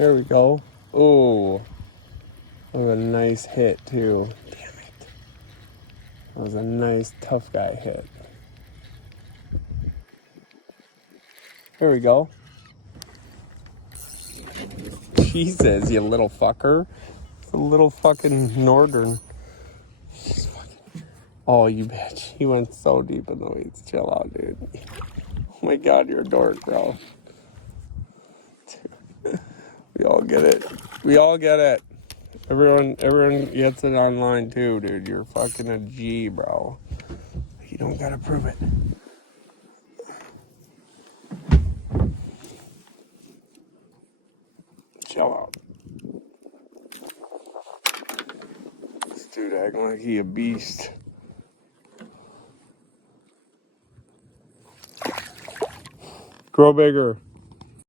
There we go. Oh, that was a nice hit too. Damn it. That was a nice tough guy hit. There we go. Jesus, you little fucker. It's a little fucking northern. Oh, you bitch. He went so deep in the weeds. Chill out, dude. Oh my god, you're a dork, bro. We all get it. We all get it. Everyone gets it online too, dude. You're fucking a G, bro. You don't gotta prove it. Chill out. This dude acting like he a beast. Grow bigger.